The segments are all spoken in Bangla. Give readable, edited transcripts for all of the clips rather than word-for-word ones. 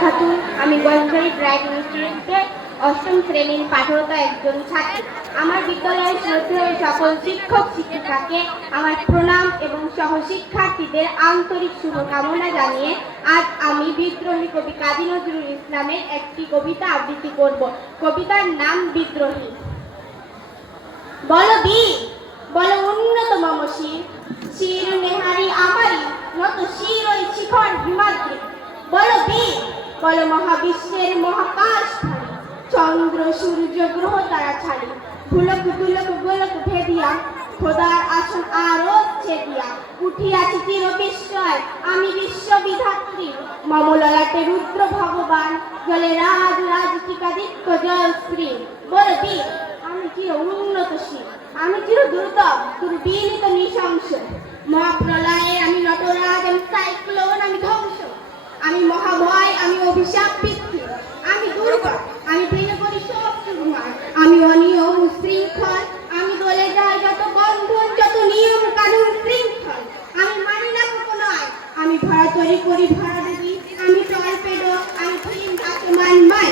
খাতুন। আমি গোয়েন্দারি ড্রাইভিং ইনস্টিটিউটে অষ্টম শ্রেণীর পাঠরত একজন ছাত্রী। আমার বিদ্যালয়ের শ্রদ্ধেয় সকল শিক্ষক শিক্ষিকাকে আমার প্রণাম এবং সহশিক্ষার্থীদের আন্তরিক শুভকামনা জানিয়ে আজ আমি বিদ্রোহী কবি কাজী নজরুল ইসলামের একটি কবিতা আবৃত্তি করব। কবিতার নাম বিদ্রোহী। বলো বীর, বলো উন্নত মম শির, শির নেহারি আমারই নত শির ওই শিখর হিমাদ্রি। বলো বীর, বলো মহাবিশ্বের মহাকাশ ভারী, চন্দ্র সূর্য গ্রহ তারা ছাড়ি, ভুলক দুলক গোলক ভেদিয়া, খোদার আসন আরো ছেদিয়া, উঠিয়াছি চির বিস্ময় আমি বিশ্ববিধাত্রী। মম ললাটে রুদ্র ভগবান, জলে রাজ রাজ টিকাদিত্য জয় শ্রী। বলো বীর, আমি চির উন্নতশীল, আমি চির দুর্দম দুর্বিনীত নৃশংস। মহাপ্রলয়ে আমি নটরাজ, আমি সাইক্লোন, আমি ধ্বংস। আমি মহাভয়, আমি অভিশাপ বৃদ্ধি, আমি দুর্গা, আমি ভেঙে পড়ি সব সুরমার। আমি অনিয়ম শৃঙ্খল, আমি দলে যাই যত বন্ধন, যত নিয়ম কানুন শৃঙ্খল। আমি মানি না নয়, আমি ভরাচরি করি ভরা দেবী, আমি টর্পেডো, আমি ভীম আসমান মাই।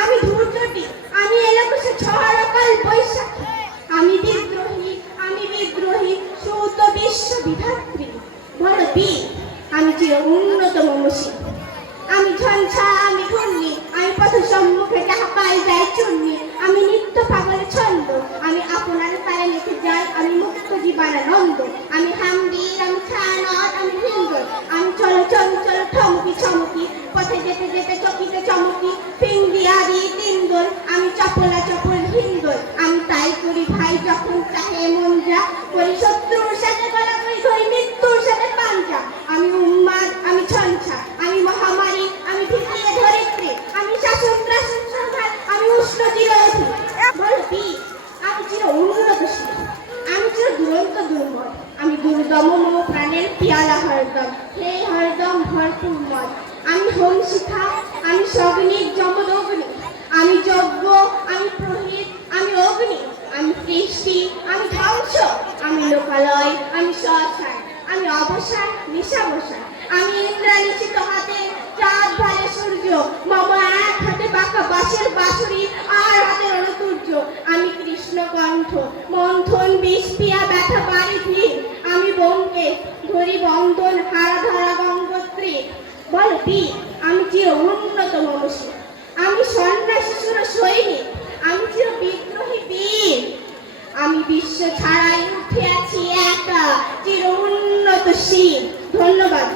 আমি ধূর্যটি, আমি এলাকা ঝড় অকাল বৈশাখী। আমি বিদ্রোহী, আমি বিদ্রোহী সৌত বিশ্ববিধাত্রী। বড় বীর, আমি চির উন্নত মমসী। আমি ঝঞ্ঝা, আমি ঘূর্ণি, আমি পথ সম্মুখে যাহা পাই যায় চূর্ণি। আমি নিত্য পাগলের ছন্দ, আমি আপনার তালে লিখে যাই, আমি মুক্ত জীবনানন্দ। আমি হামবীর, আমি ছায়ানট, আমি হিন্দর, আমি চল চঞ্চল ঠমকি ছমকি, পথে যেতে যেতে চকিতে চমকি, ফিঙ্গিয়া দিই তিন্দর। আমি চপলা চপল হিন্দর, আমি তাই করি ভাই যখন চাহে মন যা, করি শত্রুর সাথে গলাগলি, ধরি মৃত্যুর সাথে পাঞ্জা। আমি উন্মাদ, আমি ছঞ্ছা, আমি মহামারী, আমি ভিতিয়ে ধরিত্রী, আমি শাসন ত্রাসন সংঘাত, আমি উষ্ণ চিরধি। বল বীর, আমি চির উন্নতশীল, আমি চির দুরন্ত দুর্ময়, আমি দুর্দম মম প্রাণের পিয়ালা হরদম, হে হরদম ভরপুর মদ। আমি হোম শিখা, আমি সগ্নিক যমদগ্নি, আমি যজ্ঞ, আমি প্রহিত, আমি অগ্নি, আমি সৃষ্টি, আমি ধ্বংস, আমি লোকালয়, আমি শ্মশান, আমি অবসান নিশাবসান। আমি ইন্দ্রানিশিত হাতে চাঁদ ভালে সূর্য, মম এক হাতে বাঁকা বাঁশের বাঁশুরি, আর হাতে রণতুর্য। আমি কৃষ্ণ কণ্ঠ, মন্থন বিষ পিয়া ব্যথা বাড়ি ভিড়। আমি বোমকে ধরি বন্ধন, হারা ধারা গঙ্গোত্রী। বল বীর, আমি চির উন্নত মমসী, আমি সন্ন্যাসী সুর সৈনিক, আমি চির বিদ্রোহী বীর। আমি বিশ্ব ছাড়াই উঠে আছি একা, চির উন্নতশীল। ধন্যবাদ।